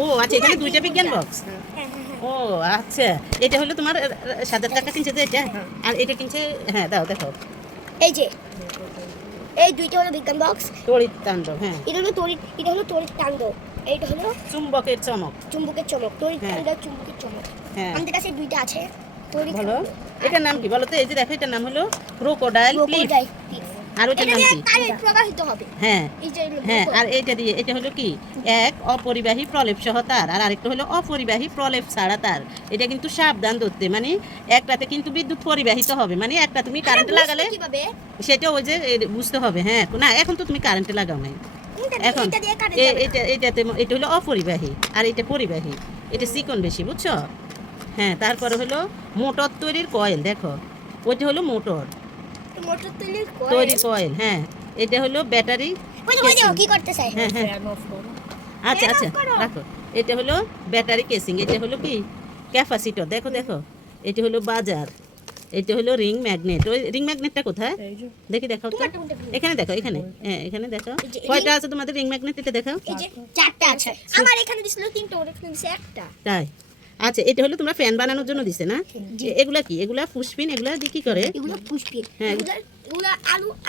ও আচ্ছা, এখানে দুইটা বিজ্ঞান বক্স। ও আচ্ছা, এটা হলো তোমার 7,000 টাকা কিনছে যে এটা, আর এটা কিনছে। হ্যাঁ দাও দেখো। এই যে এই দুইটা হলো বিজ্ঞান বক্স। তড়িৎ তাণ্ডব, হ্যাঁ। এটা হলো তড়িৎ তাণ্ডব। এইটা হলো চুম্বকের চমক। চুম্বকের চমক। তড়িৎ হ্যাঁ। তাণ্ডব, চুম্বকের চমক। হ্যাঁ আমাদের কাছে দুইটা আছে। তড়িৎ বলো, তাণ্ডব। এটার নাম কি বলো তো? এই যে দেখো, এটার নাম হলো ক্রোকোডাইল ক্লিফ। Crocodile cliff. আর ওটার এটা নাম দিয়ে কি? কারেন্ট প্রবাহিত হবে। হ্যাঁ এই যে হ্যাঁ, আর এইটা দিয়ে এটা হলো কি, এক অপরিবাহী প্রলেপ সহ তার, আর আরেকটা হলো অপরিবাহী প্রলেপ ছাড়া তার। এটা কিন্তু সাবধান ধরতে, মানে একটাতে কিন্তু বিদ্যুৎ পরিবাহিত হবে, মানে একটা তুমি কারেন্টে লাগালে কিভাবে সেটা ওই যে বুঝতে হবে। হ্যাঁ না, এখন তো তুমি কারেন্টে লাগাও নাই। এখন এটা দিয়ে কারেন্ট এটাতে এটা হলো অপরিবাহী, আর এটা পরিবাহী। এটা চিকন বেশি, বুঝছো? হ্যাঁ, তারপরে হলো মোটর তৈরির কয়েল, দেখো ওইটা হলো মোটর মোটর তৈরির তৈরির কয়েল। হ্যাঁ, এটা হলো ব্যাটারি। ওই যে কি করতে চাই? হ্যাঁ হ্যাঁ, আচ্ছা আচ্ছা রাখো। এটা হলো ব্যাটারি কেসিং, এটা হলো কি ক্যাপাসিটর। দেখো দেখো, এটা হলো বাজার, এটা হলো রিং ম্যাগনেট। ওই রিং ম্যাগনেটটা কোথায় দেখি, দেখাও তো। এখানে দেখো, এখানে। হ্যাঁ এখানে দেখো, কয়টা আছে তোমাদের রিং ম্যাগনেট? এটা দেখাও। এই যে চারটা আছে। আমার এখানে দিছিল তিনটা, ওর এখানে দিছে একটা। তাই? আচ্ছা, এটা হলো তোমরা ফ্যান বানানোর জন্য দিছে না? এগুলা কি? এগুলা পুষ্পিন। এগুলা দিয়ে কি করে? এগুলো পুষ্পিন। হ্যাঁ। এগুলো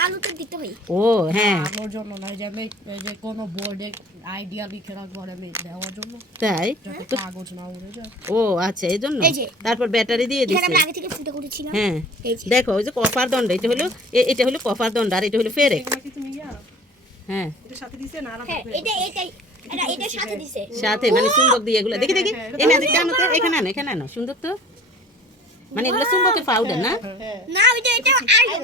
আলুতে দিতে হয়। ও হ্যাঁ, আলোর জন্য না, যে আমি এই যে কোনো বোর্ডে আইডিয়া লিখে রাখবো আর আমি দেওয়ার জন্য, তাই? যাতে কাগজ না উড়ে যায়। ও আচ্ছা, এই জন্য। এই যে। তারপর ব্যাটারি দিয়ে এখানে দিছে। আমরা আগে থেকে ফুটো করেছিলাম। হ্যাঁ এই যে দেখো, ওই যে কপার দণ্ড, এটা হলো এটা হলো কপার দণ্ড, আর এটা হলো ফেরেক। এগুলো কি তুমি হ্যাঁ এটা সাথে দিছে না আলাদা হ্যাঁ, করে? এটার সাথে দিছে। সাথে মানে চুম্বক দিয়ে এগুলো দেখি দেখি। এই ম্যাজিকটা আনো তো, এখানে আনো, এখানে আনো। সুন্দর তো, মানে এগুলো চুম্বকের পাউডার না? হ্যাঁ, না, এটা আয়রন।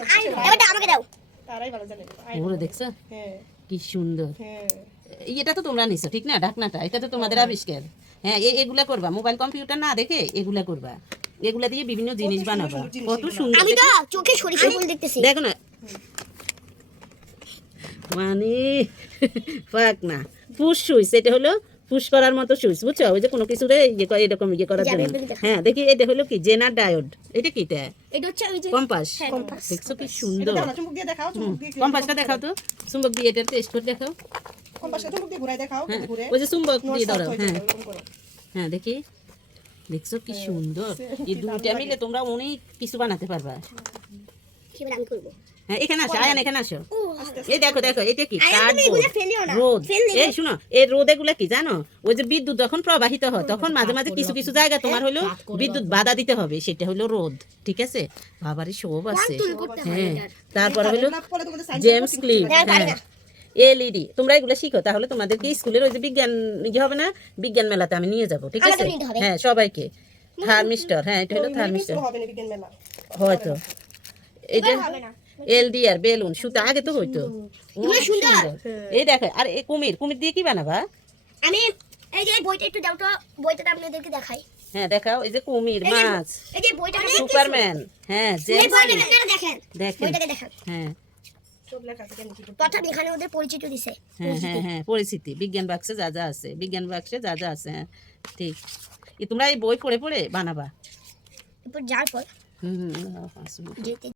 এটা আমাকে দাও। তারাই ভালো জানে। ওরে দেখছো হ্যাঁ কি সুন্দর। হ্যাঁ, এটা তো তোমরা নিছো ঠিক না, ঢাকনাটা এটা তো তোমাদের আবিষ্কার। হ্যাঁ, এগুলা করবা, মোবাইল কম্পিউটার না দেখে এগুলা করবা। এগুলা দিয়ে বিভিন্ন জিনিস বানাবা। কত সুন্দর আমি তো চোখে সরিষা ফুল দেখতেছি। দেখো না, মানে ফাক না, পুশ সুইচ। এটা হলো পুশ করার মতো সুইচ, বুঝছো? ওই যে কোনো কিছুরে ইয়ে করে, এরকম ইয়ে করার জন্য। হ্যাঁ দেখি, এটা হলো কি জেনার ডায়োড। এটা কি? এটা হচ্ছে ওই যে কম্পাস। কম্পাস। দেখছো কি সুন্দর। এটা চুম্বক দিয়ে দেখাও, চুম্বক দিয়ে কম্পাসটা দেখাও তো, চুম্বক দিয়ে এটা টেস্ট করে দেখাও। কম্পাসটা চুম্বক দিয়ে ঘুরাই দেখাও, হ্যাঁ, ঘুরে ওই যে চুম্বক দিয়ে নর্থ ধরো। সাউথ হয়ে হ্যাঁ যাবে, এরকম করো। হ্যাঁ দেখি, দেখছো কি সুন্দর। এই দুইটা মিলে তোমরা অনেক কিছু বানাতে পারবা। সেবার আমি করব। হ্যাঁ, এখানে আসো, আয়ান এখানে আসো। ও এই দেখো দেখো, এটা কি? আয়ান, তুমি এগুলো ফেলিও না। রোদ। ফেললে এই শুনো, এই রোদ এগুলা কি জানো? ওই যে বিদ্যুৎ যখন প্রবাহিত হয়, তখন মাঝে মাঝে কিছু কিছু জায়গা তোমার হলো বিদ্যুৎ বাধা দিতে হবে, সেটা হলো রোদ। ঠিক আছে? বাবারই সব আছে। তুল করতে হয় হ্যাঁ, এটার। তারপরে হলো এগুলা পরে তোমাদের সায়েন্স জেমস ক্লিপ। না, পারি হ্যাঁ, না। এলইডি। তোমরা এগুলো শিখো, তাহলে তোমাদেরকে স্কুলের ওই যে বিজ্ঞান ইয়ে হবে না, বিজ্ঞান মেলাতে আমি নিয়ে যাব। ঠিক আছে? আমাদের নিতে হবে। হ্যাঁ সবাইকে। থার্মিস্টর। হ্যাঁ, এটা হলো থার্মিস্টর হবে না বিজ্ঞান মেলা। হয়তো। এটা হবে না। এলডিআর বেলুন সুতা, আগে তো হইতো। এগুলো অনেক সুন্দর। এই দেখো, আর এই কুমির, কুমির দিয়ে কি বানাবা? আমি এই যে বইটা একটু দাও তো, বইটা আপনাদেরকে দেখাই। হ্যাঁ দেখাও, এই যে কুমির, এই যে- মাছ, এই যে বইটা সুপারম্যান। হ্যাঁ এই জেমস বইটা ক্লিপ। আপনারা দেখেন। দেখেন। বইটাকে দেখেন। হ্যাঁ সব লেখা আছে কেন কি? প্রথম এখানে ওদের পরিচিত দিছে। হ্যাঁ হ্যাঁ হ্যাঁ, পরিস্থিতি বিজ্ঞান বাক্সে যা যা আছে, বিজ্ঞান বাক্সে যা যা আছে। হ্যাঁ ঠিক। তোমরা এই বই পড়ে পড়ে বানাবা। এরপর যার পর হুম হুম। যেতে